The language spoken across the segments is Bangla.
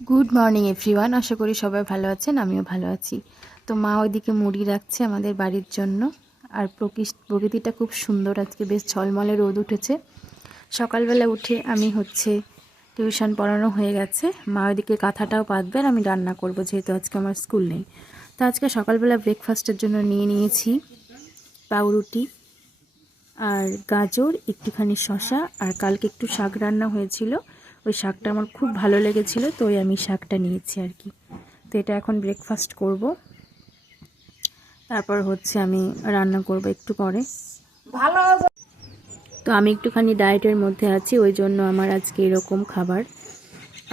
গুড মর্নিং এভরিওয়ান আশা করি সবাই ভালো আছেন, আমিও ভালো আছি। তো মা ওইদিকে মুড়ি রাখছে আমাদের বাড়ির জন্য। আর প্রকৃতিটা খুব সুন্দর আজকে, বেশ ঝলমলে রোদ উঠেছে। সকালবেলা উঠে আমি হচ্ছে টিউশন পড়ানো হয়ে গেছে। মা ওইদিকে কাঁথাটাও পাতবে আর আমি রান্না করব, যেহেতু আজকে আমার স্কুল নেই। তো আজকে সকালবেলা ব্রেকফাস্টের জন্য নিয়ে নিয়েছি পাউরুটি আর গাজর, একটুখানি শশা আর কালকে একটু শাক রান্না হয়েছিল। ওই শাকটা আমার খুব ভালো লেগেছিল তো ওই আমি শাকটা নিয়েছি আর কি। তো এটা এখন ব্রেকফাস্ট করব। তারপর হচ্ছে আমি রান্না করব একটু পরে। ভালো তো আমি একটুখানি ডায়েটের মধ্যে আছি ওই জন্য আমার আজকে এরকম খাবার।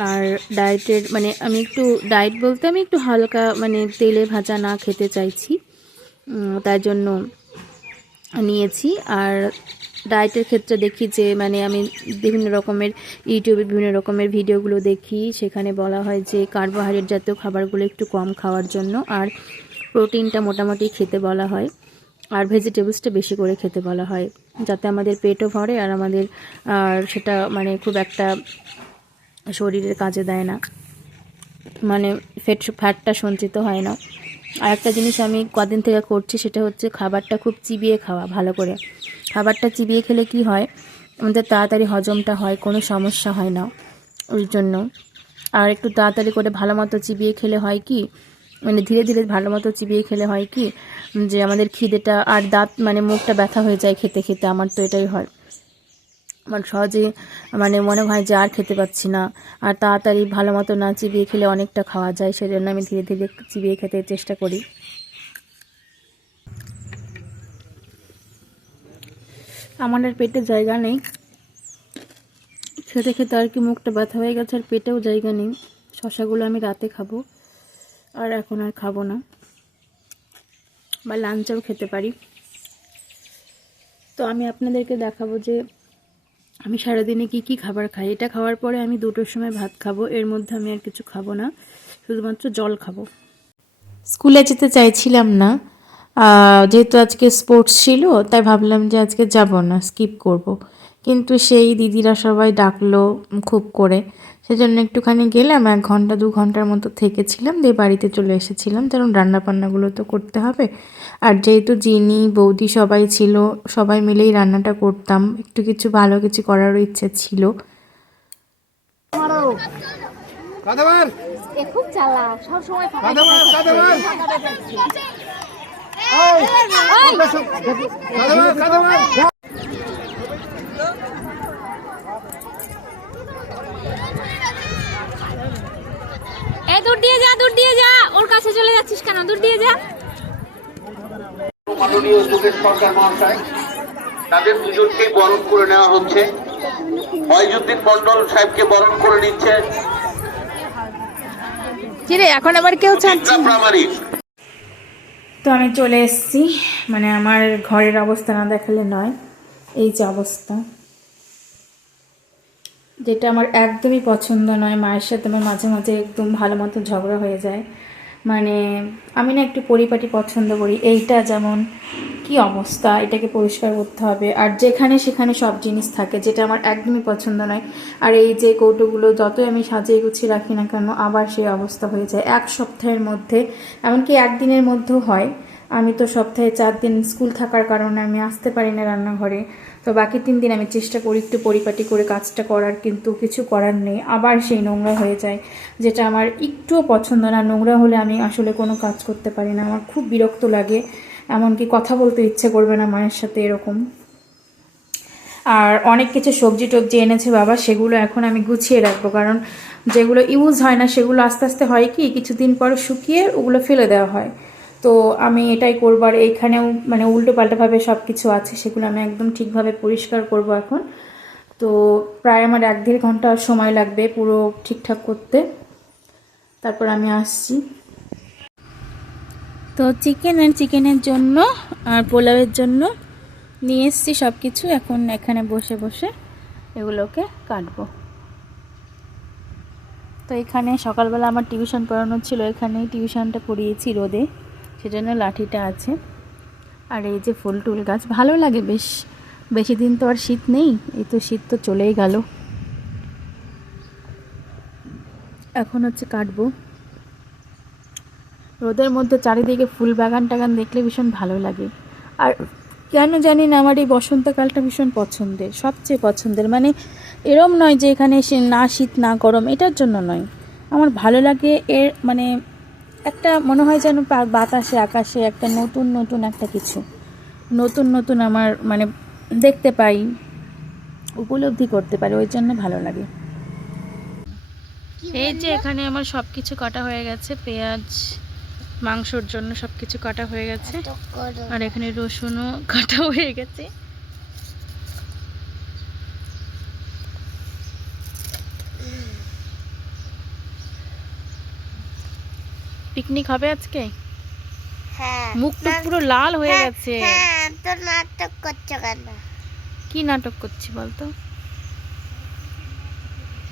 আর ডায়েটের মানে আমি একটু ডায়েট বলতে আমি একটু হালকা মানে তেলে ভাজা না খেতে চাইছি। তাই জন্য নিয়েছি। আর ডায়েটের ক্ষেত্রে দেখি যে মানে আমি বিভিন্ন রকমের ইউটিউবে বিভিন্ন রকমের ভিডিওগুলো দেখি। সেখানে বলা হয় যে, কার্বোহাইড্রেট জাতীয় খাবারগুলো একটু কম খাওয়ার জন্য। আর প্রোটিনটা মোটামুটি খেতে বলা হয়। আর ভেজিটেবলসটা বেশি করে খেতে বলা হয়। যাতে আমাদের পেটও ভরে আর আমাদের, আর সেটা মানে খুব একটা শরীরের কাজে দেয় না। মানে ফ্যাট, ফ্যাটটা সঞ্চিত হয় না। আর একটা জিনিস আমি কদিন থেকে করছি সেটা হচ্ছে খাবারটা খুব চিবিয়ে খাওয়া, ভালো করে। খাবারটা চিবিয়ে খেলে কি হয়, আমাদের তাড়াতাড়ি হজমটা হয়, কোনো সমস্যা হয় না ওই জন্য। আর একটু তাড়াতাড়ি করে ভালো মতো চিবিয়ে খেলে হয় কি মানে ধীরে ধীরে ভালো মতো চিবিয়ে খেলে হয় কি, যে আমাদের খিদেটা আর দাঁত মানে মুখটা ব্যথা হয়ে যায় খেতে খেতে, আমার তো এটাই হয়। আমার সহজে মানে মনে হয় যে আর খেতে পাচ্ছি না। আর তাড়াতাড়ি ভালো মতো না চিবিয়ে খেলে অনেকটা খাওয়া যায়, সেজন্য আমি ধীরে ধীরে চিবিয়ে খেতে চেষ্টা করি। আমার আর পেটে জায়গা নেই। খেতে খেতে আর কি মুখটা ব্যথা হয়ে গেছে, আর পেটেও জায়গা নেই। শশাগুলো আমি রাতে খাব, আর এখন আর খাব না। বা লাঞ্চেও খেতে পারি। তো আমি আপনাদেরকে দেখাবো যে আমি সারাদিনে কি কি খাবার খাই? এটা খাওয়ার পরে আমি দুটোর সময় ভাত খাব। এর মধ্যে আমি আর কিছু খাব না। শুধুমাত্র জল খাব। স্কুলে যেতে চাইছিলাম না। যেহেতু আজকে স্পোর্টস ছিল, তাই ভাবলাম যে আজকে যাব না স্কিপ করব। কিন্তু সেই দিদিরা সবাই ডাকলো খুব করে সেজন্য একটুখানি গেলাম এক ঘণ্টা দু ঘণ্টার মতো থেকেছিলাম দিয়ে বাড়িতে চলে এসেছিলাম কারণ রান্না বান্নাগুলো তো করতে হবে আর যেহেতু জিনি বৌদি সবাই ছিল সবাই মিলেই রান্নাটা করতাম একটু কিছু ভালো কিছু করারও ইচ্ছে ছিল খুব চালা সব সময় এই দূর দিয়ে যা দূর দিয়ে যা। ওর কাছে চলে যাচ্ছিস কেন? দূর দিয়ে যা। মাননীয় যোগেশ সরকার মহাশয় তাদের দুজনকেই বরণ করে নেওয়া হচ্ছে। ময়জুদ্দিন মন্ডল সাহেবকে বরণ করে নিচ্ছে। কিরে এখন আবার কেউ প্রামাণিক। তো আমি চলে এসেছি। মানে আমার ঘরের অবস্থা না দেখালে নয়। এই যে অবস্থা। যেটা আমার একদমই পছন্দ নয়, মায়ের সাথে আমার মাঝে মাঝে একদম ভালো মতো ঝগড়া হয়ে যায়। মানে আমি না একটু পরিপাটি পছন্দ করি। এইটা যেমন, কি অবস্থা? এটাকে পরিষ্কার করতে হবে। আর যেখানে সেখানে সব জিনিস থাকে, যেটা আমার একদমই পছন্দ নয়। আর এই যে কৌটোগুলো, যতই আমি সাজিয়ে গুছিয়ে রাখি না কেন, আবার সেই অবস্থা হয়ে যায়। এক সপ্তাহের মধ্যে, এমনকি একদিনের মধ্যেও হয়। আমি তো সপ্তাহে চার দিন স্কুল থাকার কারণে আমি আসতে পারি না রান্নাঘরে। তো বাকি তিন দিন আমি চেষ্টা করি একটু পরিপাটি করে কাজটা করার, কিন্তু কিছু করার নেই। আবার সেই নোংরা হয়ে যায়, যেটা আমার একটুও পছন্দ না। নোংরা হলে আমি আসলে কোনো কাজ করতে পারি না। আমার খুব বিরক্ত লাগে, এমনকি কথা বলতে ইচ্ছে করবে না মায়ের সাথে এরকম। আর অনেক কিছু সবজি টবজি এনেছে বাবা, সেগুলো এখন আমি গুছিয়ে রাখব। কারণ যেগুলো ইউজ হয় না, সেগুলো আস্তে আস্তে হয় কি, কিছুদিন পর শুকিয়ে ওগুলো ফেলে দেওয়া হয়। তো আমি এটাই করব আর এইখানেও মানে উল্টো পাল্টাভাবে সব কিছু আছে, সেগুলো আমি একদম ঠিকভাবে পরিষ্কার করব এখন। তো প্রায় আমার এক দেড় ঘণ্টা সময় লাগবে পুরো ঠিকঠাক করতে। তারপর আমি আসছি। তো চিকেন আর চিকেনের জন্য আর পোলাওয়ের জন্য নিয়ে এসছি সব কিছু এখন এখানে বসে বসে এগুলোকে কাটবো। তো এখানে সকালবেলা আমার টিউশন পড়ানো ছিল, এখানেই টিউশনটা পড়িয়েছি রোদে। সেজন্য লাঠিটা আছে। আর এই যে ফুল টুল গাছ, ভালো লাগে বেশ। বেশি দিন তো আর শীত নেই, এই তো শীত তো চলেই গেল। এখন হচ্ছে কাটবো। রোদের মধ্যে চারিদিকে ফুল বাগান টাগান দেখলে ভীষণ ভালো লাগে। আর কেন জানি না, আমার এই বসন্তকালটা ভীষণ পছন্দের, সবচেয়ে পছন্দের। মানে এরম নয় যে এখানে না শীত না গরম, এটার জন্য নয়। আমার ভালো লাগে এর মানে একটা মনে হয় যেন পা- বাতাসে আকাশে একটা নতুন নতুন একটা কিছু। নতুন নতুন আমার মানে দেখতে পাই উপলব্ধি করতে পারি ওই জন্য ভালো লাগে। এই যে এখানে আমার সব কিছু কাটা হয়ে গেছে পেঁয়াজ মাংসর জন্য সব কিছু কাটা হয়ে গেছে। আর এখানে রসুনও কাটা হয়ে গেছে। পিকনিক হবে আজকে? হ্যাঁ। মুখ টুক পুরো লাল হয়ে গেছে। হ্যাঁ তো নাটক করছ কেন? কি নাটক করছি বলতো?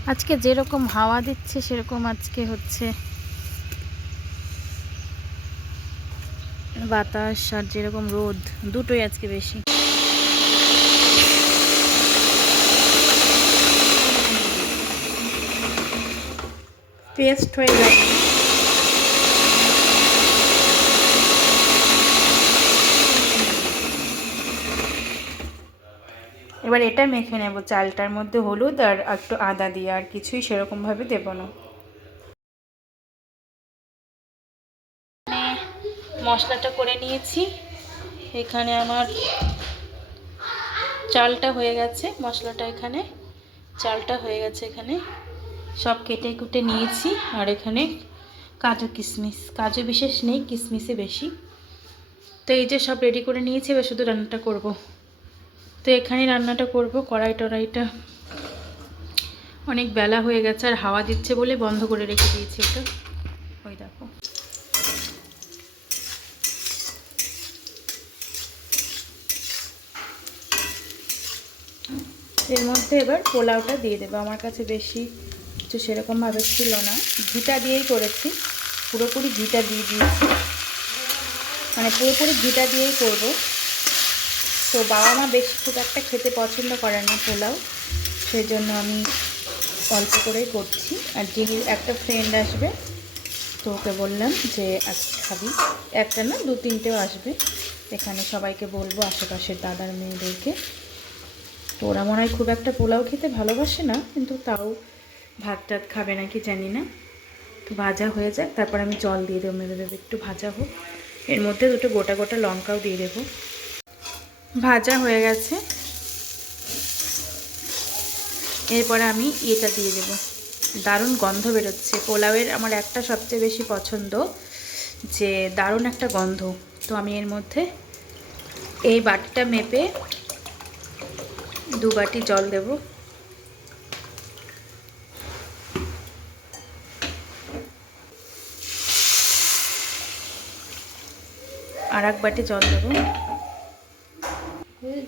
আজকে যেরকম হাওয়া দিচ্ছে সেরকম আজকে হচ্ছে বাতাস আর যেরকম রোদ দুটোই আজকে বেশি। পেস্ট হয়ে যাচ্ছে এবার এটা মেখে নেব। চালটার মধ্যে হলুদ আর একটু আদা দিয়ে, আর কিছুই সেরকমভাবে দেব না। মশলাটা করে নিয়েছি। এখানে আমার চালটা হয়ে গেছে, মশলাটা এখানে, চালটা হয়ে গেছে এখানে। সব কেটে কুটে নিয়েছি, আর এখানে কাজু কিশমিশ। কাজু বিশেষ নেই কিশমিশে বেশি। তো এই যে সব রেডি করে নিয়েছি, এবার শুধু রান্নাটা করব। তো এখানে রান্নাটা করব কড়াই টড়াইটা অনেক বেলা হয়ে গেছে, আর হাওয়া দিচ্ছে বলে বন্ধ করে রেখে দিয়েছি এটা ওই দেখো। এর মধ্যে এবার পোলাওটা দিয়ে দেবো। আমার কাছে বেশি কিছু সেরকমভাবে ছিল না। ঘিটা দিয়েই করেছি। পুরোপুরি ঘিটা দিয়ে দিয়েছি। মানে পুরোপুরি ঘিটা দিয়েই করব। তো বাবা মা বেশি খুব একটা খেতে পছন্দ করে না পোলাও সেই জন্য আমি অল্প করেই করছি। আর যে একটা ফ্রেন্ড আসবে, তো ওকে বললাম যে, আজকে খাবি? একটা না, দু তিনটেও আসবে। এখানে সবাইকে বলব, আশেপাশের দাদার মেয়েদেরকে। তো ওরা মনে হয় খুব একটা পোলাও খেতে ভালোবাসে না, কিন্তু তাও ভাত টাত খাবে নাকি জানি না। তো ভাজা হয়ে যাক, তারপর আমি জল দিয়ে দেবো মেরে দেবো একটু ভাজা হোক। এর মধ্যে দুটো গোটা গোটা লঙ্কাও দিয়ে দেবো। ভাজা হয়ে গেছে। এরপরে আমি এটা দিয়ে দেব। দারুণ গন্ধ বেরোচ্ছে। পোলাওয়ের আমার একটা সবচেয়ে বেশি পছন্দ যে দারুণ একটা গন্ধ। তো আমি এর মধ্যে এই বাটিটা মেপে দু বাটি জল দেব। আর এক বাটি জল দেবো।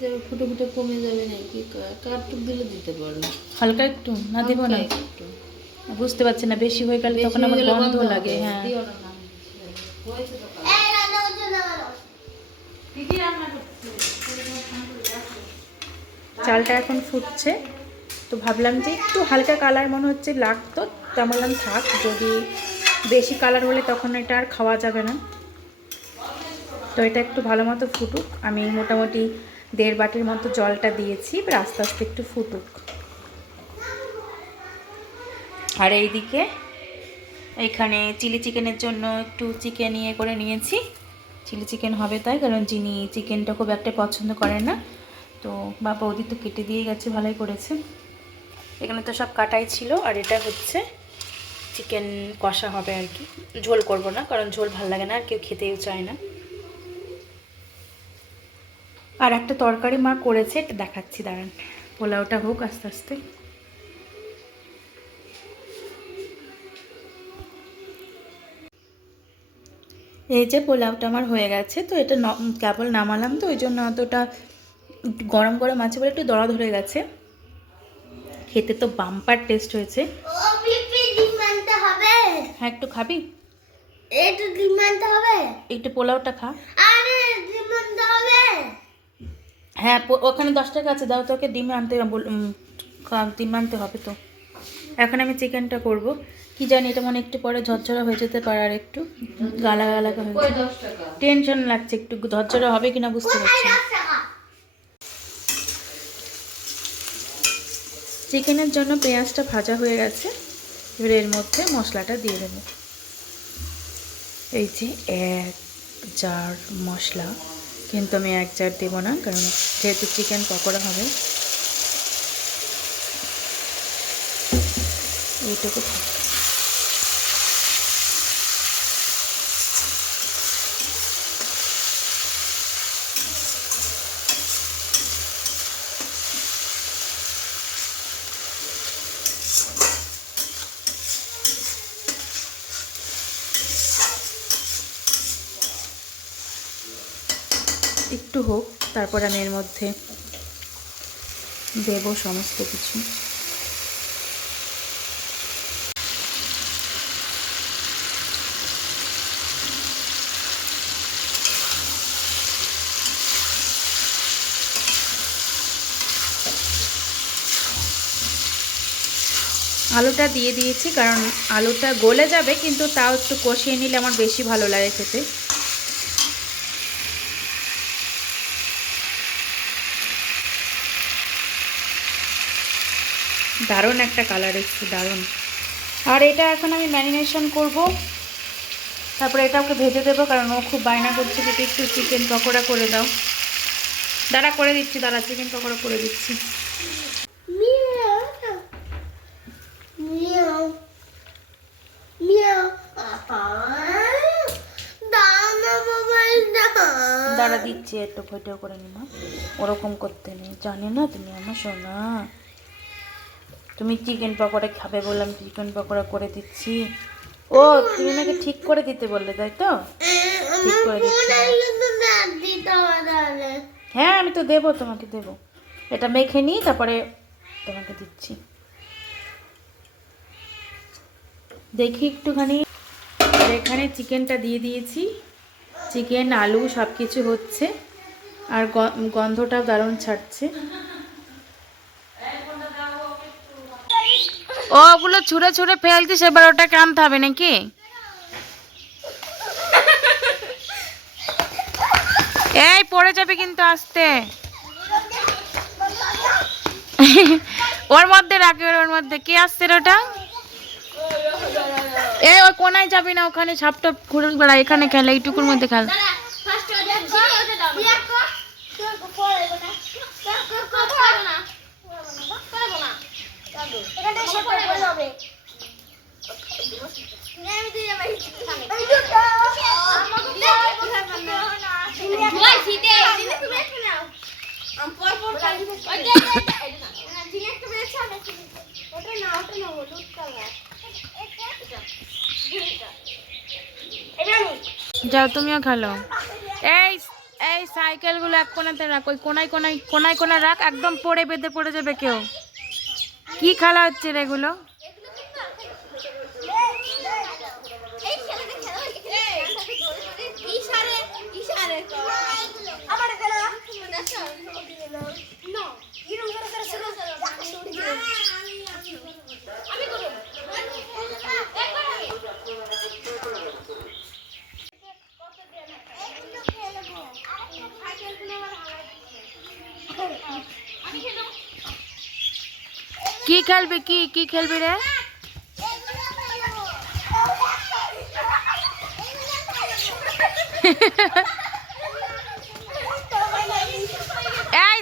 যাবে ফুটে ফুটে কমে যাবে নাকি? কাঠটুক দিলে দিতে পারো? হালকা একটু? না দেব না? একটু। বুঝতে পারছি না বেশি হয়ে গেলে তখন আমার গন্ধ লাগে হ্যাঁ? চালটা এখন ফুটছে। তো ভাবলাম যে একটু হালকা কালার মনে হচ্ছে লাগতো তা বললাম থাক যদি বেশি কালার হলে তখন এটা আর খাওয়া যাবে না। তো এটা একটু ভালো মতো ফুটুক। আমি মোটামুটি দেড় বাটির মতো জলটা দিয়েছি, এবার আস্তে আস্তে একটু ফুটুক। আর এইদিকে এখানে চিলি চিকেনের জন্য একটু চিকেন ইয়ে করে নিয়েছি। চিলি চিকেন হবে তাই, কারণ যিনি চিকেনটা খুব একটা পছন্দ করেন না, তো বা বৌদি তো কেটে দিয়ে গেছে, ভালোই করেছে। এখানে তো সব কাটাই ছিল, আর এটা হচ্ছে চিকেন কষা হবে আর কি। ঝোল করব না, কারণ ঝোল ভালো লাগে না, আর কেউ খেতেও চায় না। আর একটা তরকারি মা করেছে এটা দেখাচ্ছি দাঁড়ান। পোলাওটা হোক আস্তে আস্তে। এই যে পোলাওটা আমার হয়ে গেছে তো এটা কেবল নামালাম তো ওই জন্য অতটা গরম গরম আছে বলে একটু দরা ধরে গেছে। খেতে তো বাম্পার টেস্ট হয়েছে। হ্যাঁ একটু খাবি? একটু ডিম আনতে হবে। একটু পোলাওটা খা আরে ডিম আনতে হবে হ্যাঁ পো- ওখানে দশ টাকা আছে দাও তোকে ডিম আনতে ডিম আনতে হবে তো। এখন আমি চিকেনটা করব। কি জানি এটা মনে একটু পরে ঝরঝরা হয়ে যেতে পারে আর একটু গালা গালা হয়ে টেনশন লাগছে একটু ঝরঝরা হবে কিনা বুঝতে পারছি চিকেনের জন্য পেঁয়াজটা ভাজা হয়ে গেছে। এবার এর মধ্যে মশলাটা দিয়ে দেবো। এই যে এক জার মশলা। কিন্তু আমি এক চার দেবো না কারণ যেহেতু চিকেন পকোড়া হবে। এইটুকু একটু হোক, তারপর আমি এর মধ্যে দেব সমস্ত কিছু। আলুটা দিয়ে দিয়েছি, কারণ আলুটা গলে যাবে, কিন্তু তাও একটু কষিয়ে নিলে আমার বেশি ভালো লাগে খেতে। দারুণ একটা কালার এসছে দারুণ। আর এটা এখন আমি ম্যারিনেশন করব। তারপরে এটা ওকে ভেজে দেবো কারণ ও খুব বায়না করছে যে একটু চিকেন পকোড়া করে দাও। দাঁড়া করে দিচ্ছি দাঁড়া চিকেন পকোড়া করে দিচ্ছি। দাঁড়া দিচ্ছি একটু ভিডিও করে নিমা ওরকম করতে নেই। জানি না তুমি আমার সোনা। তুমি চিকেন পকোড়া খাবে বললাম চিকেন পকোড়া করে দিচ্ছি। ও, তুমি আমাকে ঠিক করে দিতে বললে, তাই তো? ঠিক করে হ্যাঁ আমি তো দেবো, তোমাকে দেবো। এটা মেখে নিই তারপরে তোমাকে দিচ্ছি। দেখি একটুখানি। এখানে চিকেনটা দিয়ে দিয়েছি। চিকেন, আলু সব কিছু হচ্ছে। আর গ- গন্ধটাও দারুণ ছাড়ছে ও ওগুলো ছুঁড়ে ছুঁড়ে ফেলতিস এবার ওটা আনতে হবে নাকি? এই, পড়ে যাবে কিন্তু আসতে। ওর মধ্যে রাখবে ওর মধ্যে। কে আসছে ওটা? এই ওই কোনায় যাবি না, ওখানে সাপটা ঘুরে বেড়া, এখানে খেলে, এইটুকুর মধ্যে খেল ফার্স্ট ওটা দাও ওটা দাও বিয়া কর তুই পড়ে না পড়ে না পড়ে না এটা দেশে পড়ে যাবে আমি তুই যাবে আমি তো জয় শীতে তুমি একটু নাও আম পর পর খাই ওই দে, দে, দে, এই যে না। ঠিক একটা বেশ আছে ওটা না ওটা না হলুদ কালার এটা নি যাও তুমিও খেলো। এই এই সাইকেলগুলো এক কোনাতে রাখ ওই কোনায় কোনায় কোনায় কোনায় রাখ একদম পড়ে বেঁধে পড়ে যাবে কেউ। কি খেলা হচ্ছে রে এগুলো? এই খেলাটা খেলা হচ্ছে ইশারে ইশারে আবার খেলা নো ইরম করে করে শুরু আমি করব কি খেলবি? কি কি খেলবি রে?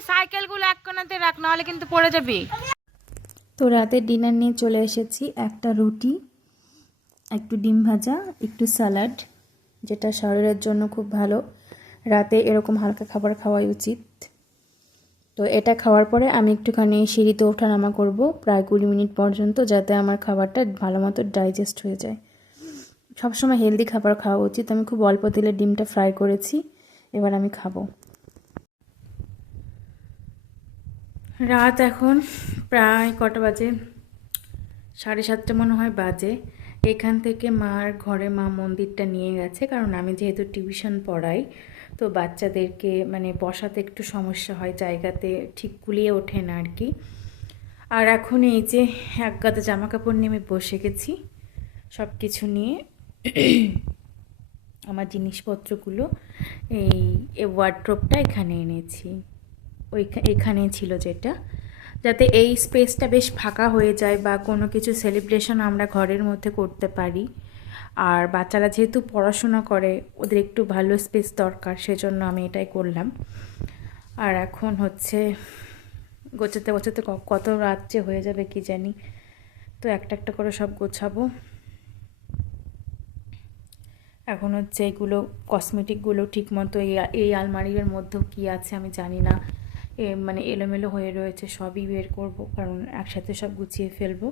সাইকেলগুলো এক কোনাতে রাখ, নাহলে কিন্তু পড়ে যাবি। তো রাতের ডিনার নিয়ে চলে এসেছি একটা রুটি, একটু ডিম ভাজা, একটু স্যালাড, যেটা শরীরের জন্য খুব ভালো। রাতে এরকম হালকা খাবার খাওয়াই উচিত। তো এটা খাওয়ার পরে আমি একটুখানি সিঁড়িতে ওঠানামা করব প্রায় কুড়ি মিনিট পর্যন্ত যাতে আমার খাবারটা ভালো মতো ডাইজেস্ট হয়ে যায়। সবসময় হেলদি খাবার খাওয়া উচিত। আমি খুব অল্প তেলে ডিমটা ফ্রাই করেছি। এবার আমি খাব। রাত এখন প্রায় কটা বাজে? সাড়ে সাতটা মনে হয় বাজে। এখান থেকে মার ঘরে মা মন্দিরটা নিয়ে গেছে। কারণ আমি যেহেতু টিউশন পড়াই তো বাচ্চাদেরকে মানে বসাতে একটু সমস্যা হয়, জায়গাতে ঠিক কুলিয়ে ওঠে না আর কি। আর এখন এই যে এক গাদা জামা কাপড় নিয়ে আমি বসে গেছি সব কিছু নিয়ে আমার জিনিসপত্রগুলো, এই ওয়ার্ড্রপটা এখানে এনেছি। ওই এখানেই ছিল যেটা। যাতে এই স্পেসটা বেশ ফাঁকা হয়ে যায় বা কোনো কিছু সেলিব্রেশন আমরা ঘরের মধ্যে করতে পারি। আর বাচ্চারা যেহেতু পড়াশোনা করে, ওদের একটু ভালো স্পেস দরকার, সেজন্য আমি এটাই করলাম। আর এখন হচ্ছে, গোছাতে গোছাতে কত রাত যে হয়ে যাবে কি জানি। তো একটা একটা করে সব গোছাবো। এখন হচ্ছে এগুলো কসমেটিকগুলো ঠিক মতো এই এই আলমারির মধ্যেও কী আছে আমি জানি না। মানে এলোমেলো হয়ে রয়েছে, সবই বের করব, কারণ একসাথে সব গুছিয়ে ফেলব।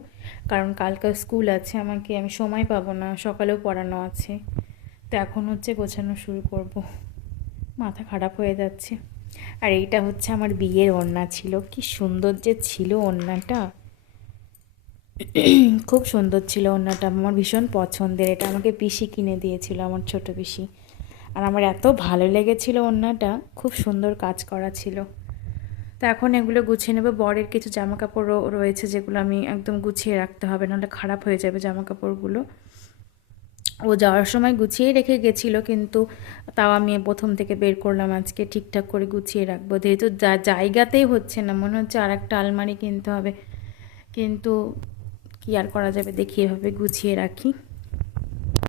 কারণ কালকে স্কুল আছে আমাকে, আমি সময় পাবো না, সকালেও পড়ানো আছে। তো এখন হচ্ছে গোছানো শুরু করব। মাথা খারাপ হয়ে যাচ্ছে। আর এইটা হচ্ছে আমার বিয়ের ওড়না ছিল। কি সুন্দর যে ছিল ওড়নাটা। খুব সুন্দর ছিল ওড়নাটা, আমার ভীষণ পছন্দের। এটা আমাকে পিসি কিনে দিয়েছিল, আমার ছোট পিসি। আর আমার এত ভালো লেগেছিল ওড়নাটা, খুব সুন্দর কাজ করা ছিল। তো এখন এগুলো গুছিয়ে নেব। বরের কিছু জামা কাপড়ও রয়েছে যেগুলো আমি একদম গুছিয়ে রাখতে হবে, নাহলে খারাপ হয়ে যাবে জামা কাপড়গুলো ও যাওয়ার সময় গুছিয়ে রেখে গেছিল, কিন্তু তাও আমি প্রথম থেকে বের করলাম, আজকে ঠিকঠাক করে গুছিয়ে রাখব। যেহেতু যা, জায়গাতেই হচ্ছে না, মনে হচ্ছে আর একটা আলমারি কিনতে হবে। কিন্তু কি আর করা যাবে, দেখি এভাবে গুছিয়ে রাখি।